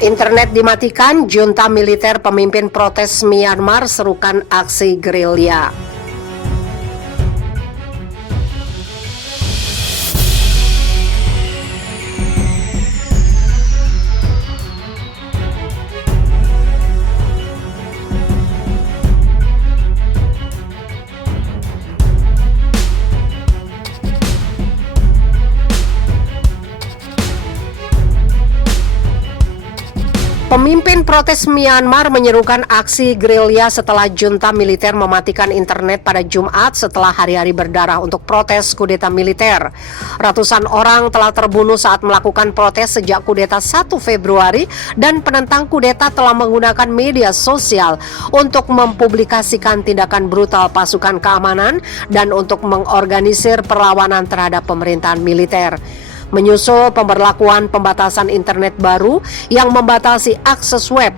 Internet dimatikan, junta militer pemimpin protes Myanmar serukan aksi gerilya. Pemimpin protes Myanmar menyerukan aksi gerilya setelah junta militer mematikan internet pada Jumat setelah hari-hari berdarah untuk protes kudeta militer. Ratusan orang telah terbunuh saat melakukan protes sejak kudeta 1 Februari dan penentang kudeta telah menggunakan media sosial untuk mempublikasikan tindakan brutal pasukan keamanan dan untuk mengorganisir perlawanan terhadap pemerintahan militer. Menyusul pemberlakuan pembatasan internet baru yang membatasi akses web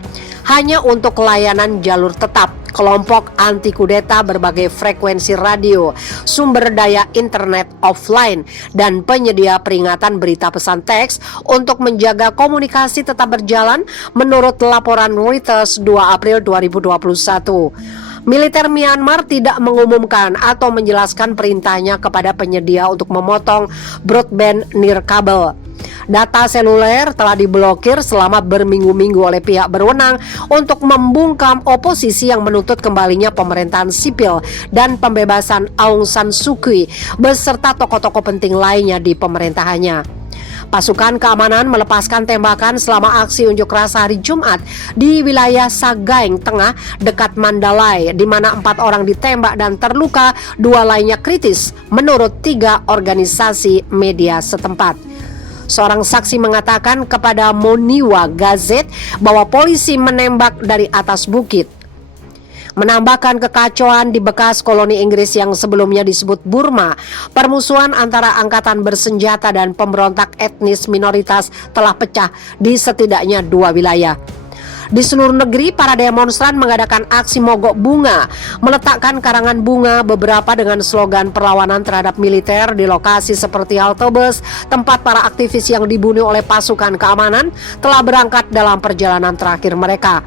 hanya untuk layanan jalur tetap, kelompok anti kudeta berbagai frekuensi radio, sumber daya internet offline, dan penyedia peringatan berita pesan teks untuk menjaga komunikasi tetap berjalan menurut laporan Reuters 2 April 2021. Militer Myanmar tidak mengumumkan atau menjelaskan perintahnya kepada penyedia untuk memotong broadband nirkabel. Data seluler telah diblokir selama berminggu-minggu oleh pihak berwenang untuk membungkam oposisi yang menuntut kembalinya pemerintahan sipil dan pembebasan Aung San Suu Kyi beserta tokoh-tokoh penting lainnya di pemerintahannya. Pasukan keamanan melepaskan tembakan selama aksi unjuk rasa hari Jumat di wilayah Sagaing Tengah dekat Mandalay, di mana 4 orang ditembak dan terluka, 2 lainnya kritis, menurut 3 organisasi media setempat. Seorang saksi mengatakan kepada Moniwa Gazette bahwa polisi menembak dari atas bukit. Menambahkan kekacauan di bekas koloni Inggris yang sebelumnya disebut Burma, permusuhan antara angkatan bersenjata dan pemberontak etnis minoritas telah pecah di setidaknya 2 wilayah. Di seluruh negeri, para demonstran mengadakan aksi mogok bunga, meletakkan karangan bunga beberapa dengan slogan perlawanan terhadap militer di lokasi seperti halte bus, tempat para aktivis yang dibunuh oleh pasukan keamanan telah berangkat dalam perjalanan terakhir mereka.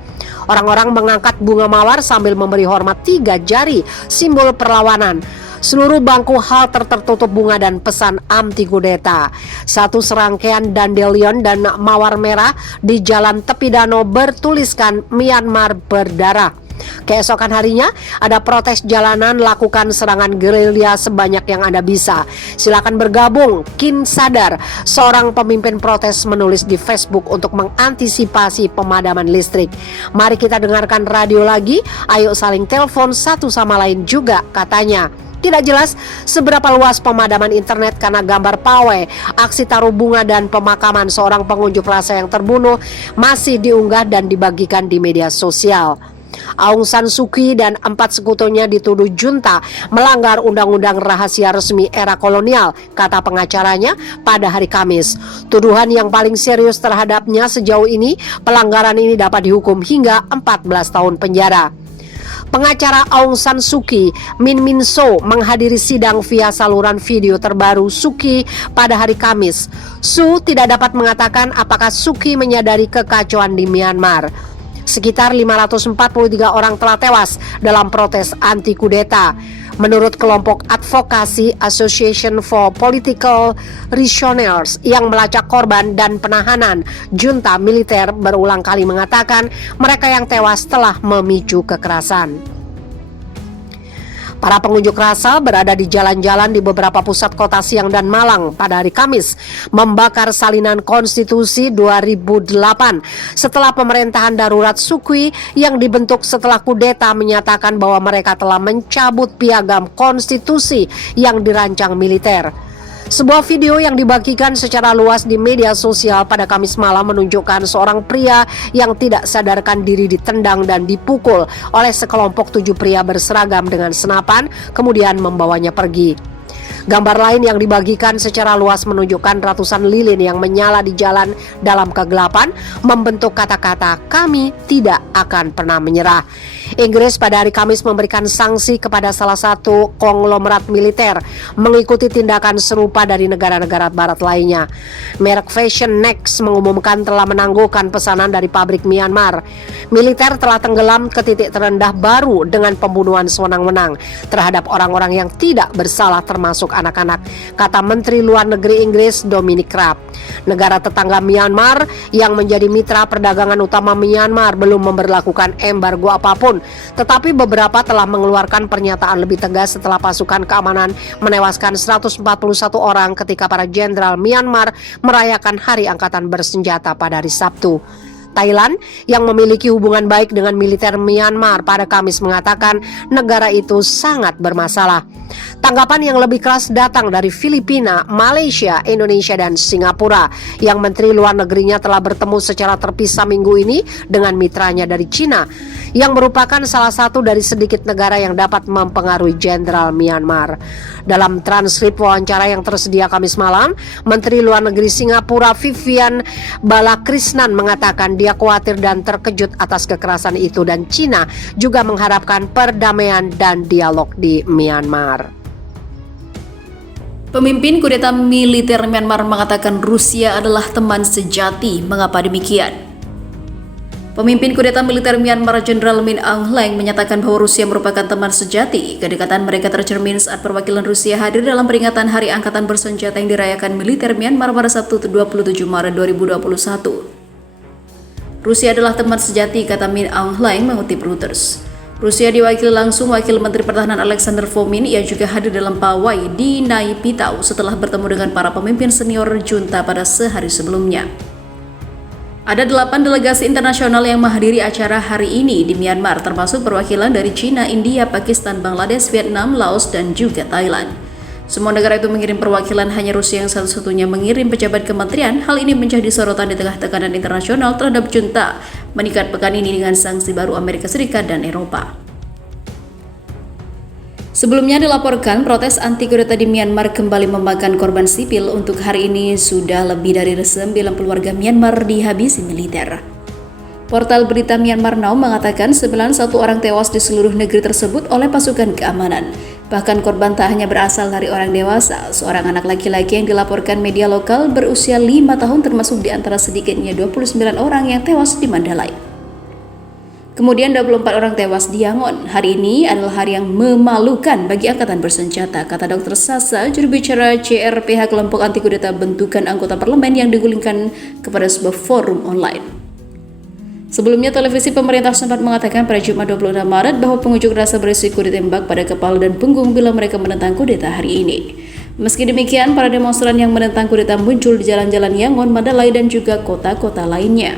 Orang-orang mengangkat bunga mawar sambil memberi hormat 3 jari, simbol perlawanan. Seluruh bangku halte tertutup bunga dan pesan anti kudeta. 1 serangkaian dandelion dan mawar merah di jalan tepi danau bertuliskan Myanmar berdarah. Keesokan harinya ada protes jalanan, lakukan serangan gerilya sebanyak yang Anda bisa. Silakan bergabung. Kim Sadar, seorang pemimpin protes, menulis di Facebook untuk mengantisipasi pemadaman listrik. Mari kita dengarkan radio lagi, ayo saling telepon satu sama lain juga, katanya. Tidak jelas seberapa luas pemadaman internet karena gambar pawai, aksi taruh bunga dan pemakaman seorang pengunjuk rasa yang terbunuh masih diunggah dan dibagikan di media sosial. Aung San Suu Kyi dan 4 sekutunya dituduh junta melanggar undang-undang rahasia resmi era kolonial, kata pengacaranya pada hari Kamis. Tuduhan yang paling serius terhadapnya sejauh ini, pelanggaran ini dapat dihukum hingga 14 tahun penjara. Pengacara Aung San Suu Kyi, Min Min So, menghadiri sidang via saluran video terbaru Suu Kyi pada hari Kamis. Suu tidak dapat mengatakan apakah Suu Kyi menyadari kekacauan di Myanmar. Sekitar 543 orang telah tewas dalam protes anti kudeta. Menurut kelompok advokasi Association for Political Prisoners yang melacak korban dan penahanan, junta militer berulang kali mengatakan mereka yang tewas telah memicu kekerasan. Para pengunjuk rasa berada di jalan-jalan di beberapa pusat kota Siang dan Malang pada hari Kamis, membakar salinan konstitusi 2008 setelah pemerintahan darurat Suu Kyi yang dibentuk setelah kudeta menyatakan bahwa mereka telah mencabut piagam konstitusi yang dirancang militer. Sebuah video yang dibagikan secara luas di media sosial pada Kamis malam menunjukkan seorang pria yang tidak sadarkan diri ditendang dan dipukul oleh sekelompok 7 pria berseragam dengan senapan, kemudian membawanya pergi. Gambar lain yang dibagikan secara luas menunjukkan ratusan lilin yang menyala di jalan dalam kegelapan membentuk kata-kata "Kami tidak akan pernah menyerah". Inggris pada hari Kamis memberikan sanksi kepada salah satu konglomerat militer mengikuti tindakan serupa dari negara-negara barat lainnya. Merek Fashion Next mengumumkan telah menangguhkan pesanan dari pabrik Myanmar. Militer telah tenggelam ke titik terendah baru dengan pembunuhan sewenang-wenang terhadap orang-orang yang tidak bersalah termasuk anak-anak, kata Menteri Luar Negeri Inggris Dominic Raab. Negara tetangga Myanmar yang menjadi mitra perdagangan utama Myanmar belum memberlakukan embargo apapun, tetapi beberapa telah mengeluarkan pernyataan lebih tegas setelah pasukan keamanan menewaskan 141 orang ketika para jenderal Myanmar merayakan Hari Angkatan Bersenjata pada hari Sabtu. Thailand yang memiliki hubungan baik dengan militer Myanmar pada Kamis mengatakan negara itu sangat bermasalah. Tanggapan yang lebih keras datang dari Filipina, Malaysia, Indonesia, dan Singapura yang Menteri Luar Negerinya telah bertemu secara terpisah minggu ini dengan mitranya dari Cina yang merupakan salah satu dari sedikit negara yang dapat mempengaruhi jenderal Myanmar. Dalam transkrip wawancara yang tersedia Kamis malam, Menteri Luar Negeri Singapura Vivian Balakrishnan mengatakan dia khawatir dan terkejut atas kekerasan itu dan Cina juga mengharapkan perdamaian dan dialog di Myanmar. Pemimpin kudeta militer Myanmar mengatakan Rusia adalah teman sejati. Mengapa demikian? Pemimpin kudeta militer Myanmar Jenderal Min Aung Hlaing menyatakan bahwa Rusia merupakan teman sejati. Kedekatan mereka tercermin saat perwakilan Rusia hadir dalam peringatan Hari Angkatan Bersenjata yang dirayakan militer Myanmar pada Sabtu 27 Maret 2021. Rusia adalah teman sejati, kata Min Aung Hlaing mengutip Reuters. Rusia diwakili langsung Wakil Menteri Pertahanan Alexander Fomin. Ia juga hadir dalam pawai di Naypyidaw setelah bertemu dengan para pemimpin senior junta pada sehari sebelumnya. Ada 8 delegasi internasional yang menghadiri acara hari ini di Myanmar, termasuk perwakilan dari China, India, Pakistan, Bangladesh, Vietnam, Laos, dan juga Thailand. Semua negara itu mengirim perwakilan, hanya Rusia yang satu-satunya mengirim pejabat kementerian. Hal ini menjadi sorotan di tengah tekanan internasional terhadap junta meningkat pekan ini dengan sanksi baru Amerika Serikat dan Eropa. Sebelumnya dilaporkan protes anti kudeta di Myanmar kembali memakan korban sipil. Untuk hari ini sudah lebih dari 9 keluarga Myanmar dihabisi militer. Portal berita Myanmar Now mengatakan 91 orang tewas di seluruh negeri tersebut oleh pasukan keamanan. Bahkan korban tak hanya berasal dari orang dewasa, seorang anak laki-laki yang dilaporkan media lokal berusia 5 tahun termasuk di antara sedikitnya 29 orang yang tewas di Mandalay. Kemudian 24 orang tewas di Yangon. Hari ini adalah hari yang memalukan bagi Angkatan Bersenjata, kata Dr. Sasa, juru bicara CRPH kelompok anti kudeta bentukan anggota parlemen yang digulingkan kepada sebuah forum online. Sebelumnya, televisi pemerintah sempat mengatakan pada Jumat 26 Maret bahwa pengunjuk rasa berisiko ditembak pada kepala dan punggung bila mereka menentang kudeta hari ini. Meski demikian, para demonstran yang menentang kudeta muncul di jalan-jalan Yangon, Mandalay, dan juga kota-kota lainnya.